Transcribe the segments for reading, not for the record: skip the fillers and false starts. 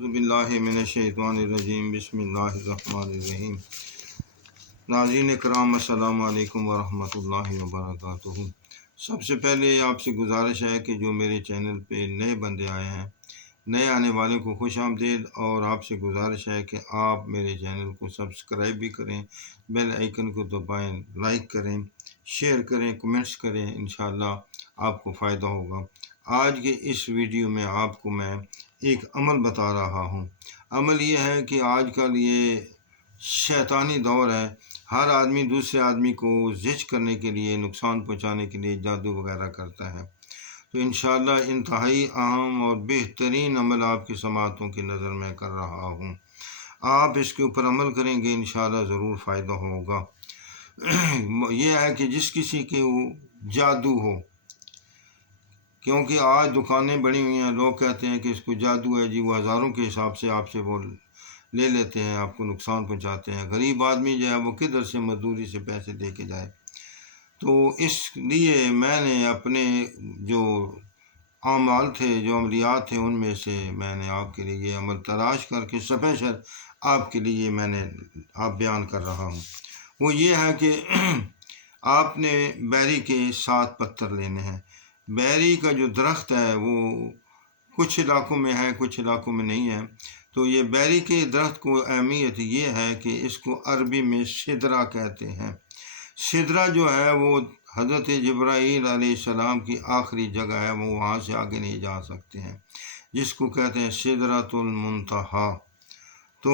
اعوذ باللہ من الشیطان الرجیم بسم اللہ الرحمن الرحیم۔ ناظرین کرام السلام علیکم ورحمۃ اللہ وبرکاتہ۔ سب سے پہلے آپ سے گزارش ہے کہ جو میرے چینل پہ نئے بندے آئے ہیں، نئے آنے والوں کو خوش آمدید، اور آپ سے گزارش ہے کہ آپ میرے چینل کو سبسکرائب بھی کریں، بیل آئیکن کو دبائیں، لائک کریں، شیئر کریں، کمنٹس کریں، انشاءاللہ آپ کو فائدہ ہوگا۔ آج کے اس ویڈیو میں آپ کو میں ایک عمل بتا رہا ہوں۔ عمل یہ ہے کہ آج کل یہ شیطانی دور ہے، ہر آدمی دوسرے آدمی کو زچ کرنے کے لیے، نقصان پہنچانے کے لیے جادو وغیرہ کرتا ہے۔ تو انشاءاللہ انتہائی اہم اور بہترین عمل آپ کی سماعتوں کی نظر میں کر رہا ہوں۔ آپ اس کے اوپر عمل کریں گے، انشاءاللہ ضرور فائدہ ہوگا۔ یہ ہے کہ جس کسی کے جادو ہو، کیونکہ آج دکانیں بڑی ہوئی ہیں، لوگ کہتے ہیں کہ اس کو جادو ہے جی، وہ ہزاروں کے حساب سے آپ سے وہ لے لیتے ہیں، آپ کو نقصان پہنچاتے ہیں۔ غریب آدمی جو ہے وہ کدھر سے مزدوری سے پیسے دے کے جائے؟ تو اس لیے میں نے اپنے جو اعمال تھے، جو عملیات تھے، ان میں سے میں نے آپ کے لیے یہ عمل تلاش کر کے اسپیشل آپ کے لیے میں نے بیان کر رہا ہوں۔ وہ یہ ہے کہ آپ نے بیری کے 7 پتھر لینے ہیں۔ بیری کا جو درخت ہے وہ کچھ علاقوں میں ہے، کچھ علاقوں میں نہیں ہے۔ تو یہ بیری کے درخت کو اہمیت یہ ہے کہ اس کو عربی میں سدرہ کہتے ہیں۔ سدرہ جو ہے وہ حضرت جبرائیل علیہ السلام کی آخری جگہ ہے، وہ وہاں سے آگے نہیں جا سکتے ہیں، جس کو کہتے ہیں سدرۃ المنتہا۔ تو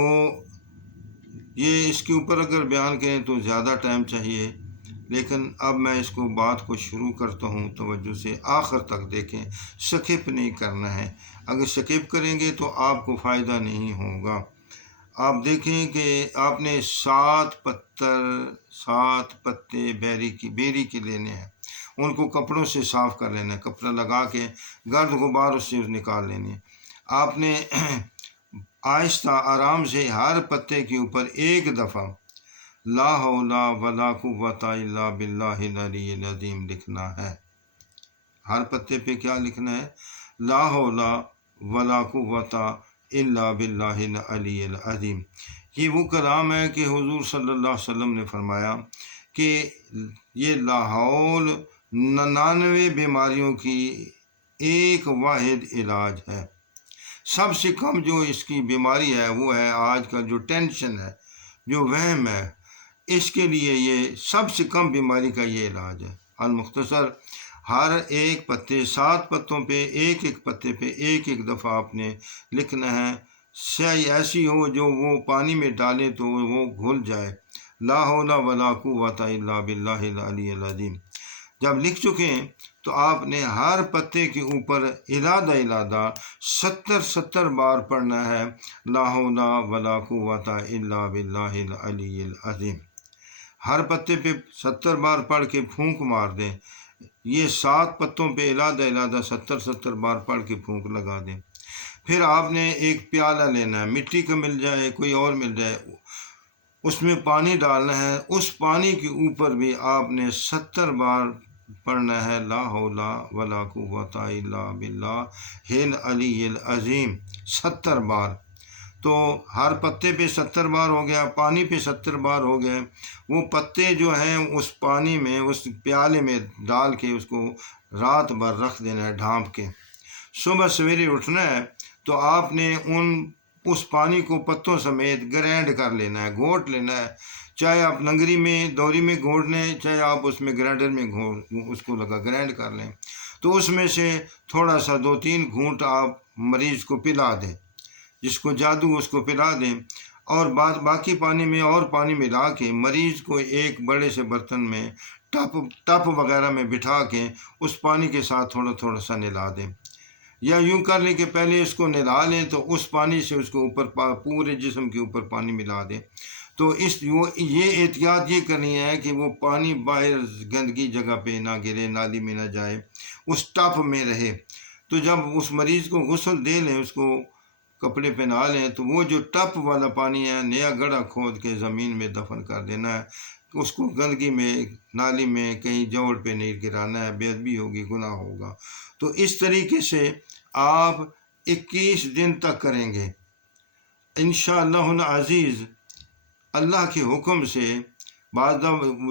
یہ اس کے اوپر اگر بیان کریں تو زیادہ ٹائم چاہیے، لیکن اب میں اس کو بات کو شروع کرتا ہوں۔ توجہ سے آخر تک دیکھیں، سکپ نہیں کرنا ہے۔ اگر سکپ کریں گے تو آپ کو فائدہ نہیں ہوگا۔ آپ دیکھیں کہ آپ نے 7 پتے بیری کے لینے ہیں۔ ان کو کپڑوں سے صاف کر لینا ہے، کپڑا لگا کے گرد غبار اس سے نکال لینے ہیں۔ آپ نے آہستہ آرام سے ہر پتے کے اوپر ایک دفعہ لا حول ولا قوت الا باللہ العلی العظیم لکھنا ہے۔ ہر پتے پہ کیا لکھنا ہے؟ لا حول ولا قوت الا باللہ العلی العظیم۔ یہ وہ کلام ہے کہ حضور صلی اللہ علیہ وسلم نے فرمایا کہ یہ لا حول 99 بیماریوں کی ایک واحد علاج ہے۔ سب سے کم جو اس کی بیماری ہے وہ ہے آج کا جو ٹینشن ہے، جو وہم ہے، اس کے لیے یہ سب سے کم بیماری کا یہ علاج ہے۔ المختصر ہر ایک پتے 7 پتوں پہ ایک پتے پہ ایک دفعہ آپ نے لکھنا ہے۔ سیاہی ایسی ہو جو وہ پانی میں ڈالیں تو وہ گھل جائے، لا حول ولا قوت الا باللہ العلی العظیم۔ جب لکھ چکیں تو آپ نے ہر پتے کے اوپر علادہ 70 بار پڑھنا ہے، لا حول ولا قوت الا باللہ العلی العظیم۔ ہر پتے پہ 70 بار پڑھ کے پھونک مار دیں۔ یہ 7 پتوں پہ علادہ 70 بار پڑھ کے پھونک لگا دیں۔ پھر آپ نے ایک پیالہ لینا ہے، مٹی کا مل جائے، کوئی اور مل جائے، اس میں پانی ڈالنا ہے۔ اس پانی کے اوپر بھی آپ نے 70 بار پڑھنا ہے، لا حول ولا قوت الا باللہ العلی العظیم، 70 بار۔ تو ہر پتے پہ 70 بار ہو گیا، پانی پہ 70 بار ہو گئے۔ وہ پتے جو ہیں اس پانی میں، اس پیالے میں ڈال کے اس کو رات بھر رکھ دینا ہے ڈھانپ کے۔ صبح سویرے اٹھنا ہے تو آپ نے اس پانی کو پتوں سمیت گرینڈ کر لینا ہے، گھونٹ لینا ہے۔ چاہے آپ لنگری میں، دوری میں گھونٹ لیں، چاہے آپ اس میں گرینڈر میں اس کو گرینڈ کر لیں۔ تو اس میں سے تھوڑا سا 2-3 گھونٹ آپ مریض کو پلا دیں، جس کو جادو اس کو پلا دیں، اور باقی پانی میں اور پانی ملا کے مریض کو ایک بڑے سے برتن میں ٹپ وغیرہ میں بٹھا کے اس پانی کے ساتھ تھوڑا سا نلا دیں۔ یا یوں کر لیں کہ پہلے اس کو نلا لیں تو اس پانی سے اس کو اوپر پورے جسم کے اوپر پانی ملا دیں۔ تو یہ احتیاط یہ کرنی ہے کہ وہ پانی باہر گندگی جگہ پہ نہ گرے، نالی میں نہ جائے، اس ٹپ میں رہے۔ تو جب اس مریض کو غسل دے لیں، اس کو کپڑے پہنا لیں، تو وہ جو ٹپ والا پانی ہے نیا گڑھا کھود کے زمین میں دفن کر دینا ہے۔ اس کو گندگی میں، نالی میں کہیں جوڑ پہ نہیں گرانا ہے، بے ادبی ہوگی، گناہ ہوگا۔ تو اس طریقے سے آپ 21 دن تک کریں گے۔ انشاءاللہ العزیز اللہ کے حکم سے بعض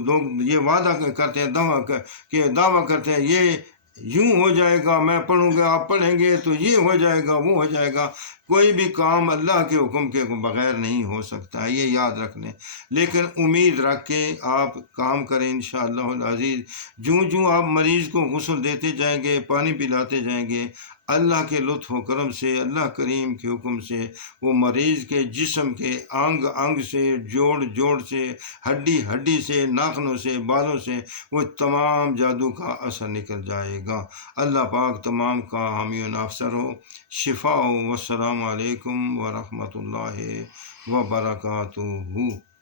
لوگ یہ وعدہ کرتے ہیں، دعویٰ کرتے ہیں یہ یوں ہو جائے گا، میں پڑھوں گا آپ پڑھیں گے تو یہ ہو جائے گا وہ ہو جائے گا۔ کوئی بھی کام اللہ کے حکم کے بغیر نہیں ہو سکتا، یہ یاد رکھ لیں۔ لیکن امید رکھ کے آپ کام کریں انشاءاللہ العزیز۔ جوں آپ مریض کو غسل دیتے جائیں گے، پانی پلاتے جائیں گے، اللہ کے لطف و کرم سے، اللہ کریم کے حکم سے وہ مریض کے جسم کے انگ سے، جوڑ سے، ہڈی سے، ناخنوں سے، بالوں سے وہ تمام جادو کا اثر نکل جائے گا۔ اللہ پاک تمام کا حامی و ناصر ہو، شفا ہو۔ والسلام علیکم ورحمۃ اللہ وبرکاتہ۔